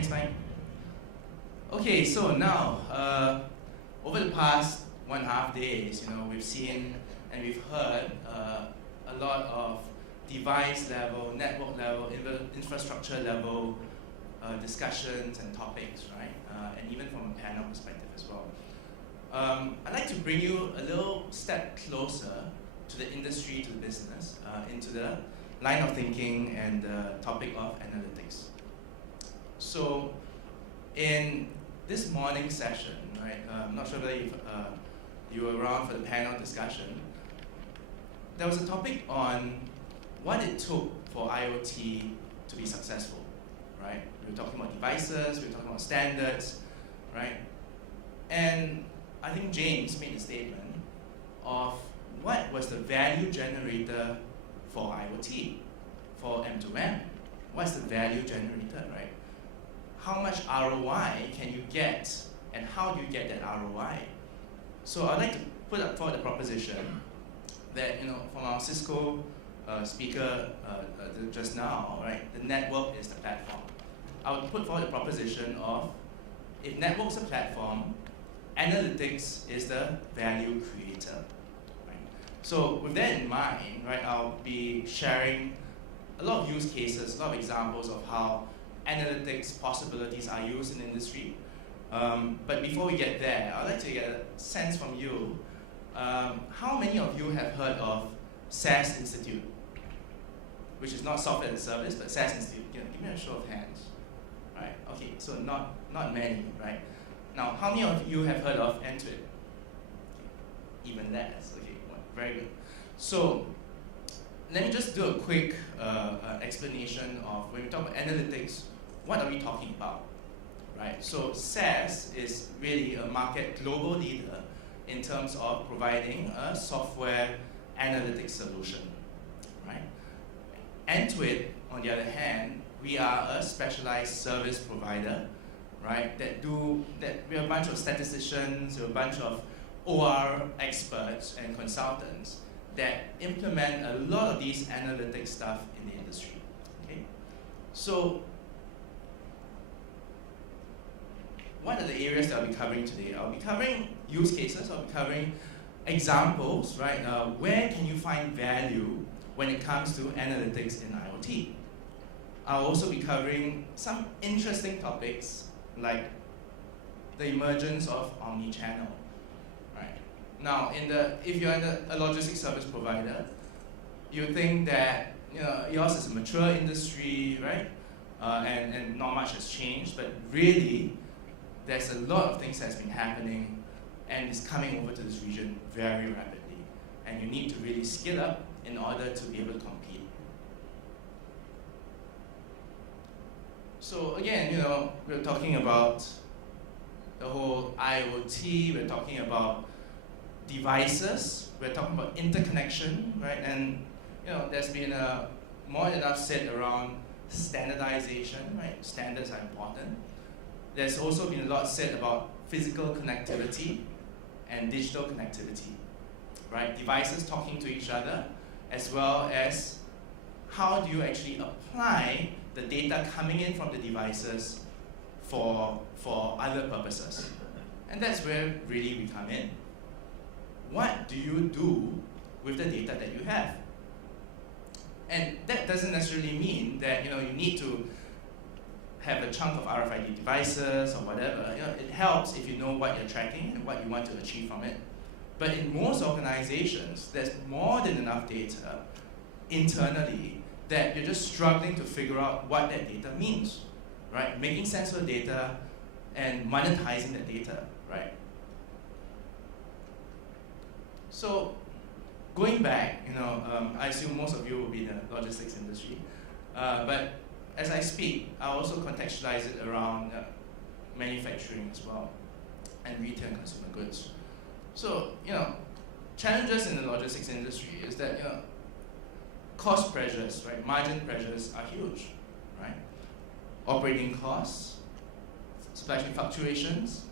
Thanks, Mike. Okay, so now, over the past 1.5 days, we've seen and we've heard a lot of device level, network level, infrastructure level discussions and topics, right? And even from a panel perspective as well. I'd like to bring you a little step closer to the industry, to the business, into the line of thinking and the topic of analytics. So, in this morning session, right? I'm not sure whether you were around for the panel discussion. There was a topic on what it took for IoT to be successful, right? We were talking about devices, we were talking about standards, right? And I think James made a statement of what was the value generator for IoT, for M2M. What's the value generator, right? How much ROI can you get, and how do you get that ROI? So I'd like to put up forward the proposition that, from our Cisco speaker just now, right? The network is the platform. I would put forward the proposition of, if network's a platform, analytics is the value creator, right? So with that in mind, right, I'll be sharing a lot of use cases, a lot of examples of how analytics possibilities are used in the industry. But before we get there, I'd like to get a sense from you. How many of you have heard of SaaS Institute, which is not software as a service, but SaaS Institute? Give me a show of hands. Right? Okay, so not many, right? Now, how many of you have heard of Intuit? Okay. Even less. Okay, very good. So, let me just do a quick explanation of when we talk about analytics, what are we talking about, right? So SaaS is really a market global leader in terms of providing a software analytics solution, right? Intuit, on the other hand, we are a specialized service provider, right? We're a bunch of statisticians, we're a bunch of OR experts and consultants that implement a lot of these analytics stuff in the industry. Okay? So, what are the areas that I'll be covering today? I'll be covering use cases, I'll be covering examples, right? Where can you find value when it comes to analytics in IoT? I'll also be covering some interesting topics like the emergence of Omnichannel. Now, if you're a logistics service provider, you think that yours is a mature industry, right? And not much has changed, but really, there's a lot of things that's been happening and is coming over to this region very rapidly. And you need to really skill up in order to be able to compete. So again, we're talking about the whole IoT, we're talking about devices, we're talking about interconnection, right? And there's been more than enough said around standardization, right? Standards are important. There's also been a lot said about physical connectivity and digital connectivity, right? Devices talking to each other, as well as how do you actually apply the data coming in from the devices for other purposes. And that's where really we come in. What do you do with the data that you have? And that doesn't necessarily mean that you need to have a chunk of RFID devices or whatever. It helps if you know what you're tracking and what you want to achieve from it. But in most organizations, there's more than enough data internally that you're just struggling to figure out what that data means, right? Making sense of the data and monetizing the data, right? So, going back, I assume most of you will be in the logistics industry, but as I speak, I also contextualize it around manufacturing as well, and retail and consumer goods. So, challenges in the logistics industry is that, cost pressures, right, margin pressures are huge, right? Operating costs, supply chain fluctuations,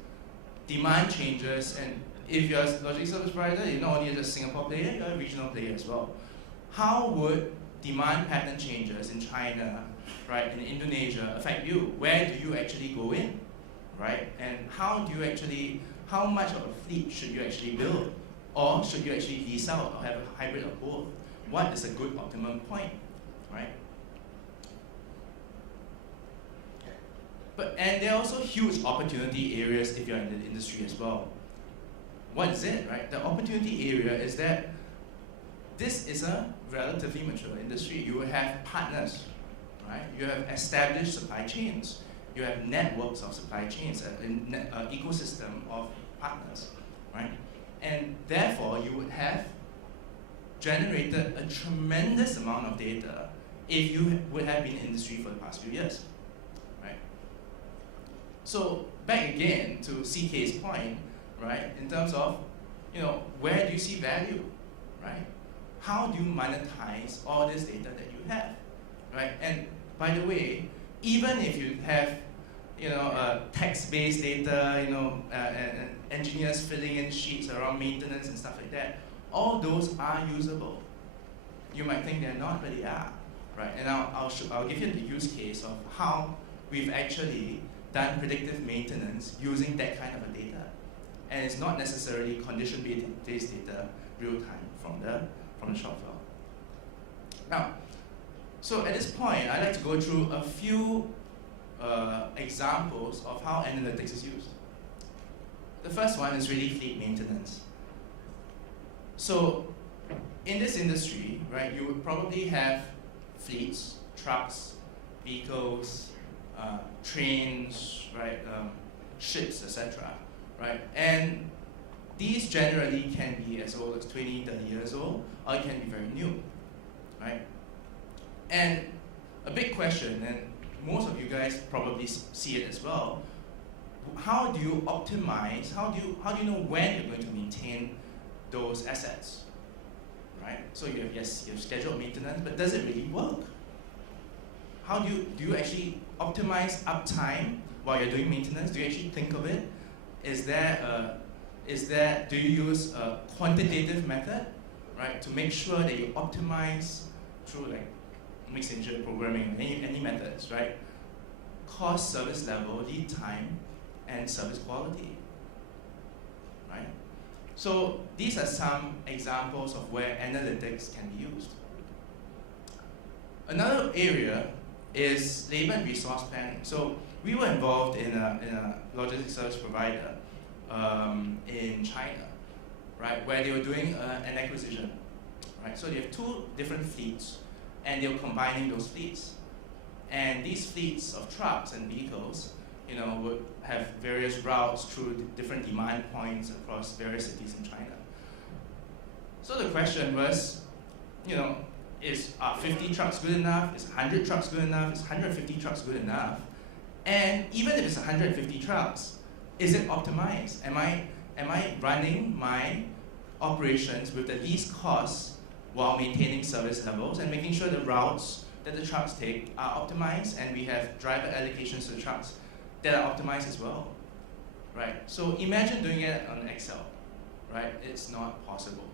demand changes, and if you're a logistics service provider, you're not only just a Singapore player, you're a regional player as well. How would demand pattern changes in China, right, in Indonesia affect you? Where do you actually go in, right? And how much of a fleet should you actually build? Or should you actually lease out or have a hybrid of both? What is a good optimum point, right? And there are also huge opportunity areas if you're in the industry as well. What is it, right? The opportunity area is that this is a relatively mature industry. You have partners, right? You have established supply chains. You have networks of supply chains, an ecosystem of partners, right? And therefore, you would have generated a tremendous amount of data if you would have been in the industry for the past few years, right? So back again to CK's point, right? In terms of, where do you see value, right? How do you monetize all this data that you have, right? And by the way, even if you have, text-based data, and engineers filling in sheets around maintenance and stuff like that, all those are usable. You might think they're not, but they are, right? And I'll give you the use case of how we've actually done predictive maintenance using that kind of a data. And it's not necessarily condition-based data real-time from the shop floor. Now, so at this point, I'd like to go through a few examples of how analytics is used. The first one is really fleet maintenance. So in this industry, right, you would probably have fleets, trucks, vehicles, trains, right, ships, etc., right? And these generally can be as old as 20, 30 years old, or it can be very new, right? And a big question, and most of you guys probably see it as well, how do you optimize, how do you know when you're going to maintain those assets, right? So you have scheduled maintenance, but does it really work? How do you actually optimize uptime while you're doing maintenance? Do you actually think of it? Do you use a quantitative method, right, to make sure that you optimize through like mixed engine programming, any methods, right? Cost, service level, lead time, and service quality, right? So these are some examples of where analytics can be used. Another area is labor and resource planning. So we were involved in a logistics service provider in China, right, where they were doing an acquisition, right? So they have two different fleets, and they were combining those fleets. And these fleets of trucks and vehicles, would have various routes through different demand points across various cities in China. So the question was, are 50 trucks good enough? Is 100 trucks good enough? Is 150 trucks good enough? And even if it's 150 trucks, is it optimized? Am I running my operations with the least costs while maintaining service levels and making sure the routes that the trucks take are optimized, and we have driver allocations to the trucks that are optimized as well, right? So imagine doing it on Excel, right? It's not possible.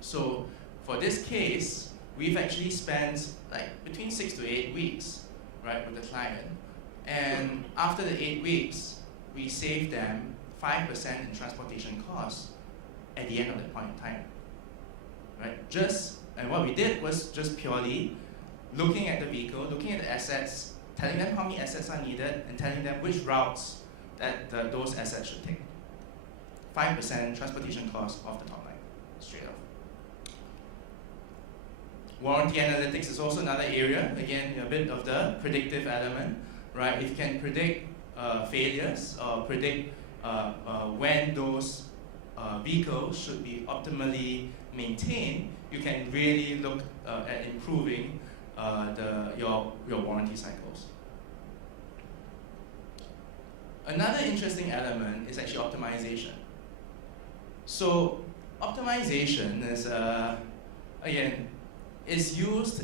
So for this case, we've actually spent like between 6 to 8 weeks, right, with the client. And after the 8 weeks, we saved them 5% in transportation costs at the end of that point in time, right? And what we did was just purely looking at the vehicle, looking at the assets, telling them how many assets are needed, and telling them which routes that those assets should take. 5% transportation cost off the top line, straight off. Warranty analytics is also another area, again, a bit of the predictive element, right? If you can predict failures or predict when those vehicles should be optimally maintained, you can really look at improving your warranty cycles. Another interesting element is actually optimization. So optimization is, again, is used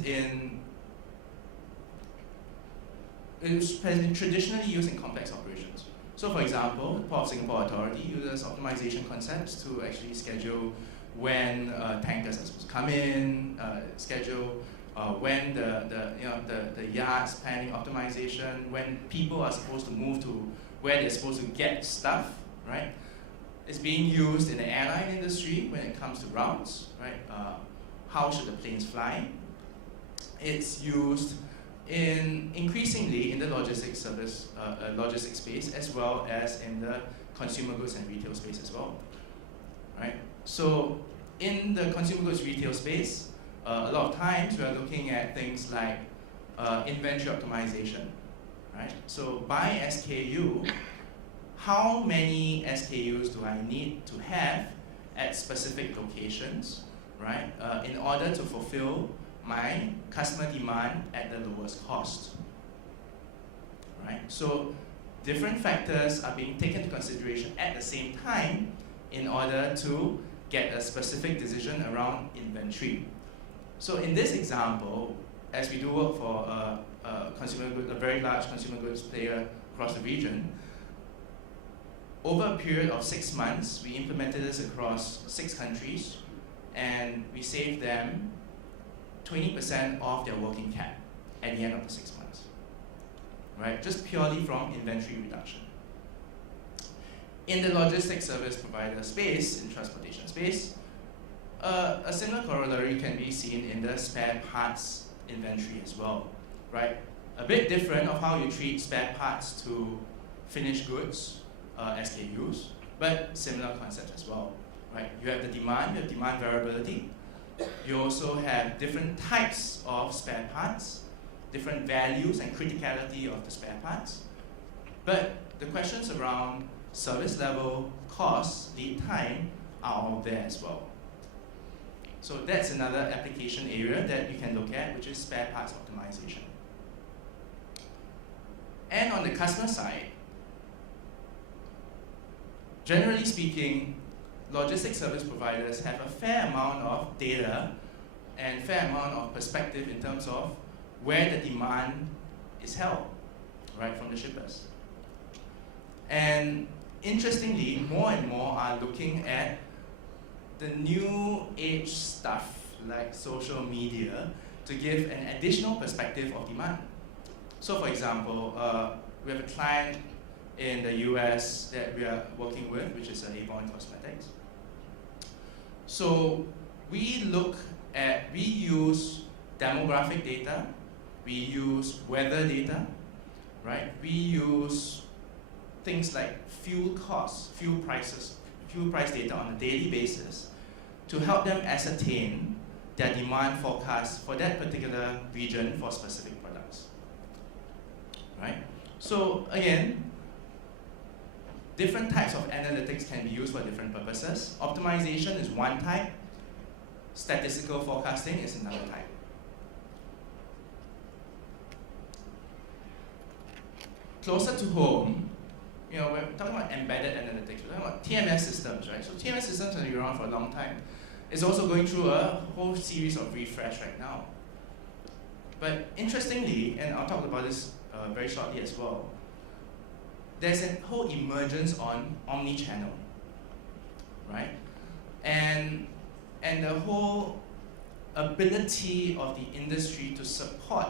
it's been traditionally used in complex operations. So for example, the Port of Singapore Authority uses optimization concepts to actually schedule when tankers are supposed to come in, schedule, when the yards planning optimization, when people are supposed to move to where they're supposed to get stuff, right? It's being used in the airline industry when it comes to routes, right? How should the planes fly? It's used increasingly in the logistics service, logistics space, as well as in the consumer goods and retail space as well, right? So in the consumer goods retail space, a lot of times we are looking at things like inventory optimization, right? So by SKU, how many SKUs do I need to have at specific locations, right? In order to fulfill my customer demand at the lowest cost, right? So different factors are being taken into consideration at the same time in order to get a specific decision around inventory. So in this example, as we do work for a very large consumer goods player across the region, over a period of 6 months, we implemented this across 6 countries, and we saved them 20% of their working cap at the end of the 6 months, right? Just purely from inventory reduction. In the logistics service provider space, in transportation space, a similar corollary can be seen in the spare parts inventory as well, right? A bit different of how you treat spare parts to finished goods, SKUs, but similar concept as well, right? You have the demand, you have demand variability. You also have different types of spare parts, different values and criticality of the spare parts. But the questions around service level, cost, lead time are all there as well. So that's another application area that you can look at, which is spare parts optimization. And on the customer side, generally speaking, logistics service providers have a fair amount of data and fair amount of perspective in terms of where the demand is held, right, from the shippers. And interestingly, more and more are looking at the new age stuff like social media to give an additional perspective of demand. So for example, we have a client in the US that we are working with, which is Avon Cosmetics. So we use demographic data, we use weather data, right? We use things like fuel costs, fuel price data on a daily basis to help them ascertain their demand forecast for that particular region for specific products, right? So again, different types of analytics can be used for different purposes. Optimization is one type, statistical forecasting is another type. Closer to home, we're talking about embedded analytics, we're talking about TMS systems, right? So TMS systems have been around for a long time. It's also going through a whole series of refresh right now. But interestingly, and I'll talk about this very shortly as well, there's a whole emergence on Omnichannel, right? And the whole ability of the industry to support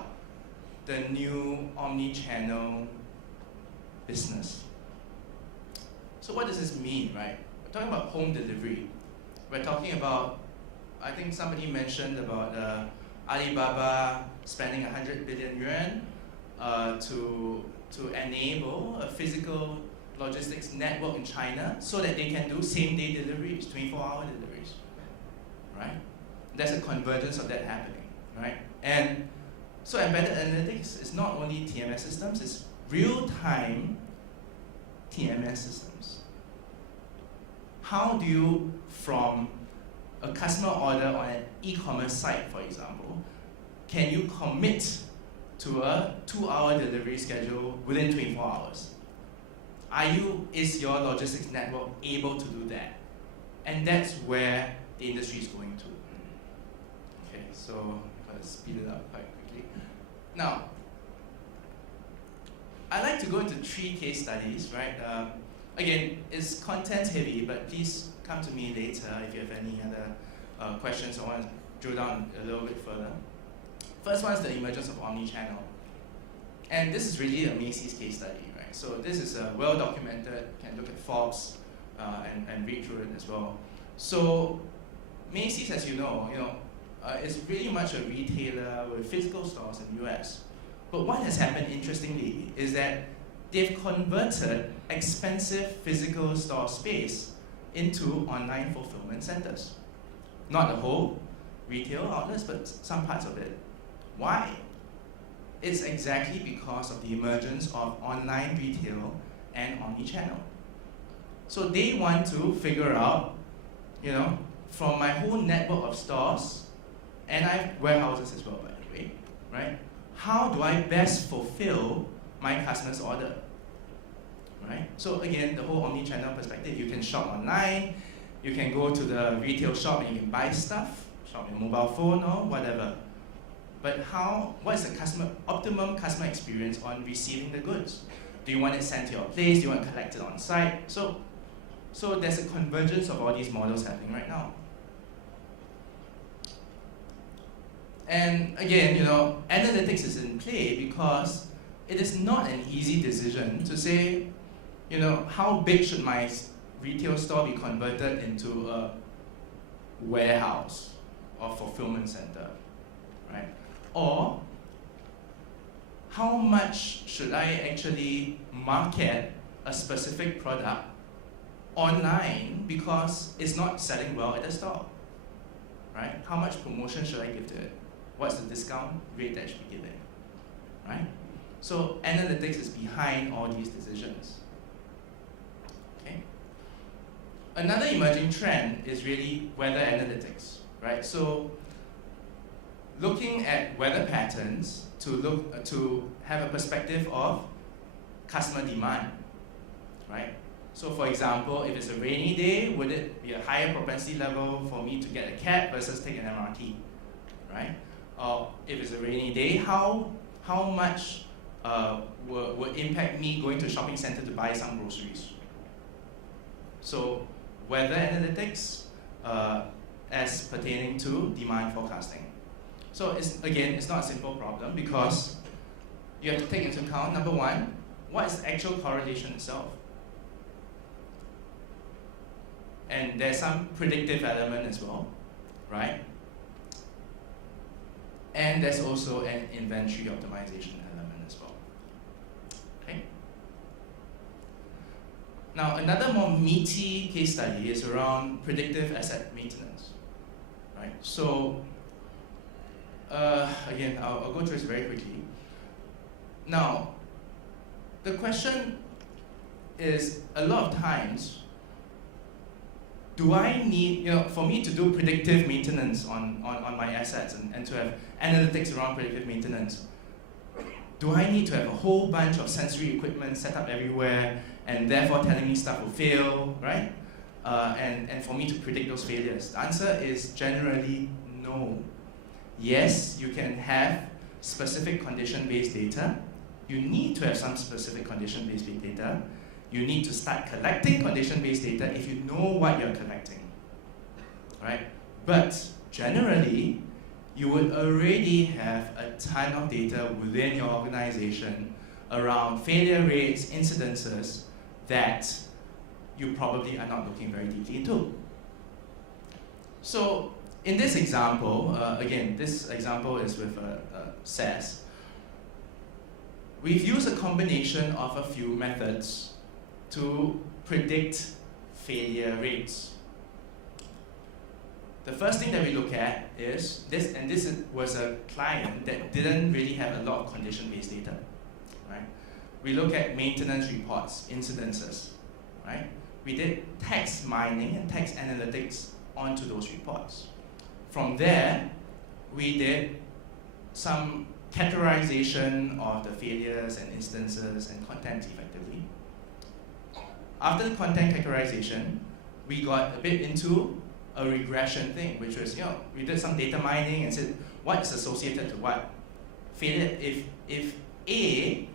the new Omnichannel business. So what does this mean, right? We're talking about home delivery. We're talking about, I think somebody mentioned about Alibaba spending 100 billion yuan to enable a physical logistics network in China so that they can do same-day deliveries, 24-hour deliveries, right? There's a convergence of that happening, right? And so embedded analytics is not only TMS systems, it's real-time TMS systems. How do you, from a customer order on an e-commerce site, for example, can you commit to a 2-hour delivery schedule within 24 hours? Is your logistics network able to do that? And that's where the industry is going to. Okay, so I'll speed it up quite quickly. Now, I like to go into 3 case studies, right? Again, it's content heavy, but please come to me later if you have any other questions or want to drill down a little bit further. First one is the emergence of Omnichannel. And this is really a Macy's case study, right? So this is well documented, you can look at Forbes and read through it as well. So Macy's, as you know, is really much a retailer with physical stores in the US. But what has happened, interestingly, is that they've converted expensive physical store space into online fulfillment centers. Not the whole retail outlets, but some parts of it. Why? It's exactly because of the emergence of online retail and omnichannel. So they want to figure out, from my whole network of stores, and I have warehouses as well, by the way, right? How do I best fulfill my customer's order? Right? So again, the whole omnichannel perspective, you can shop online, you can go to the retail shop and you can buy stuff, shop on your mobile phone or whatever. But what is the optimum customer experience on receiving the goods? Do you want it sent to your place? Do you want to collect it on site? So there's a convergence of all these models happening right now. And again, analytics is in play because it is not an easy decision to say, how big should my retail store be converted into a warehouse or fulfillment center, right? Or how much should I actually market a specific product online because it's not selling well at the store, right? How much promotion should I give to it? What's the discount rate that I should be giving, right? So analytics is behind all these decisions. Okay. Another emerging trend is really weather analytics, right? So looking at weather patterns to have a perspective of customer demand, right? So for example, if it's a rainy day, would it be a higher propensity level for me to get a cab versus take an MRT, right? Or if it's a rainy day, how much would impact me going to a shopping center to buy some groceries? So weather analytics as pertaining to demand forecasting. So it's not a simple problem because you have to take into account, number one, what is the actual correlation itself? And there's some predictive element as well, right? And there's also an inventory optimization element as well. Okay? Now, another more meaty case study is around predictive asset maintenance, right? So, again, I'll go through this very quickly. Now, the question is, a lot of times, do I need, for me to do predictive maintenance on my assets and to have analytics around predictive maintenance, do I need to have a whole bunch of sensory equipment set up everywhere and therefore telling me stuff will fail, right? And for me to predict those failures? The answer is generally no. Yes, you can have specific condition-based data. You need to have some specific condition-based data. You need to start collecting condition-based data if you know what you're collecting, right? But generally, you would already have a ton of data within your organization around failure rates, incidences that you probably are not looking very deeply into. So in this example, again, this example is with SaaS. We've used a combination of a few methods to predict failure rates. The first thing that we look at is this, and this was a client that didn't really have a lot of condition-based data, right? We look at maintenance reports, incidences, right? We did text mining and text analytics onto those reports. From there, we did some categorization of the failures and instances and content effectively. After the content categorization, we got a bit into a regression thing, which was, we did some data mining and said, what is associated to what? Failure, if A,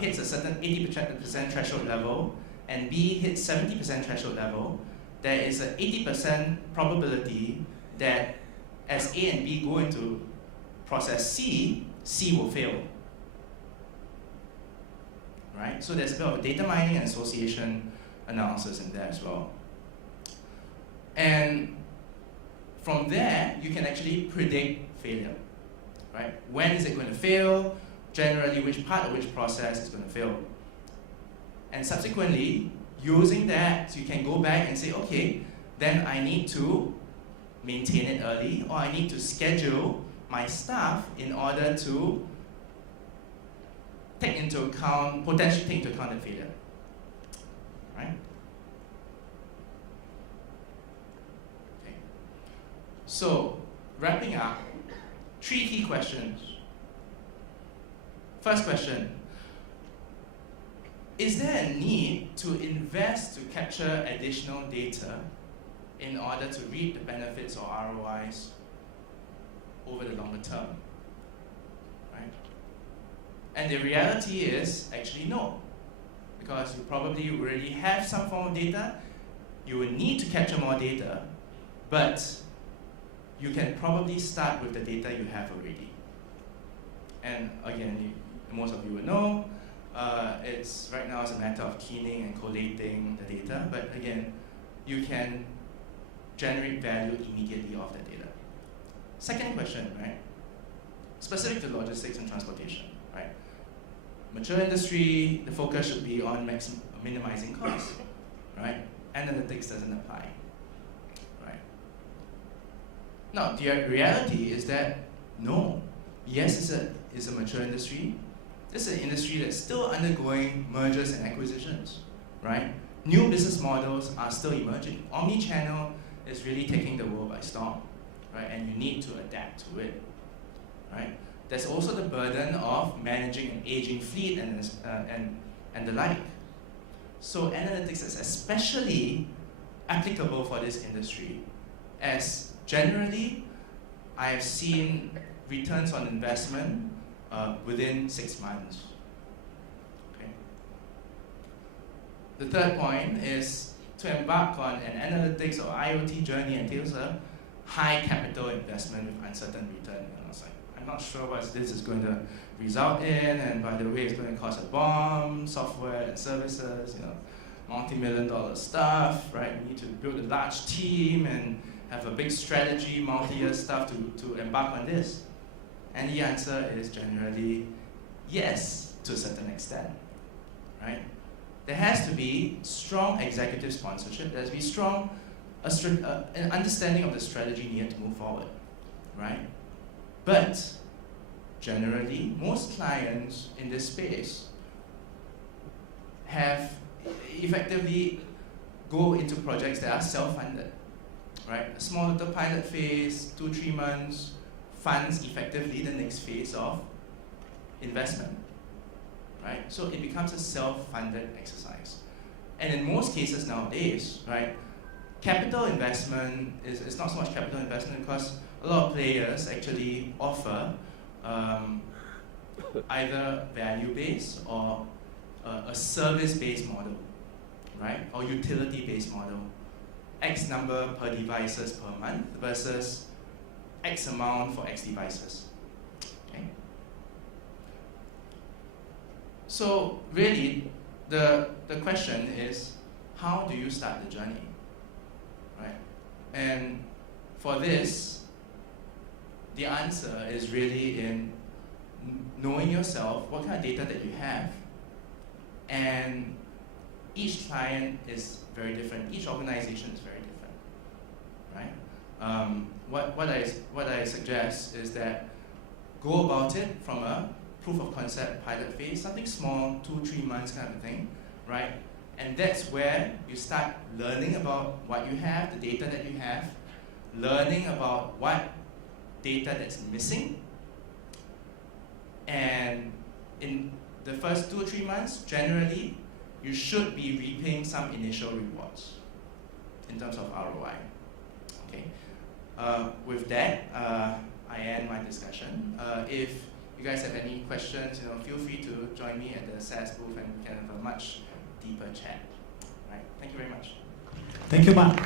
hits a certain 80% threshold level, and B hits 70% threshold level, there is an 80% probability that as A and B go into process C, C will fail. Right? So there's a bit of a data mining and association analysis in there as well. And from there, you can actually predict failure. Right? When is it going to fail? Generally, which part of which process is going to fail? And subsequently, using that, you can go back and say, okay, then I need to maintain it early, or I need to schedule my staff in order to potentially take into account the failure. Right? Okay. So, wrapping up, 3 key questions. First question, is there a need to invest to capture additional data in order to reap the benefits or ROIs over the longer term? Right? And the reality is actually no, because you probably already have some form of data, you will need to capture more data, but you can probably start with the data you have already. And again, most of you will know, it's right now it's a matter of cleaning and collating the data, but again, you can generate value immediately off that data. Second question, right? Specific to logistics and transportation, right? Mature industry, the focus should be on minimizing costs, right? Analytics doesn't apply, right? Now, the reality is that no, yes, it's a mature industry. This is an industry that's still undergoing mergers and acquisitions, right? New business models are still emerging. Omnichannel is really taking the world by storm, right? And you need to adapt to it, right? There's also the burden of managing an aging fleet and the like. So analytics is especially applicable for this industry, as generally I have seen returns on investment within 6 months. Okay. The third point is to embark on an analytics or IoT journey entails a high capital investment with uncertain return. It's like, I'm not sure what this is going to result in, and by the way, it's going to cost a bomb, software and services, multi-million-dollar stuff, right? We need to build a large team and have a big strategy, multi-year stuff to embark on this. And the answer is generally yes, to a certain extent, right? There has to be strong executive sponsorship. There has to be strong an understanding of the strategy needed to move forward, right? But generally, most clients in this space have effectively go into projects that are self-funded, right? A small little pilot phase, 2-3 months, funds effectively the next phase of investment, right? So it becomes a self-funded exercise. And in most cases nowadays, right, capital investment is not so much capital investment because a lot of players actually offer either value-based or a service-based model, right? Or utility-based model. X number per devices per month versus X amount for X devices. Okay? So really, the question is, how do you start the journey? Right? And for this, the answer is really in knowing yourself, what kind of data that you have, and each client is very different, each organization is very different, right? What I suggest is that go about it from a proof of concept pilot phase, something small, 2-3 months kind of thing, right? And that's where you start learning about what you have, the data that you have, learning about what data that's missing, and in the first 2 or 3 months, generally, you should be reaping some initial rewards in terms of ROI. Okay. With that, I end my discussion. If you guys have any questions, feel free to join me at the SAS booth and we can have a much deeper chat. Right. Thank you very much. Thank you, Marc.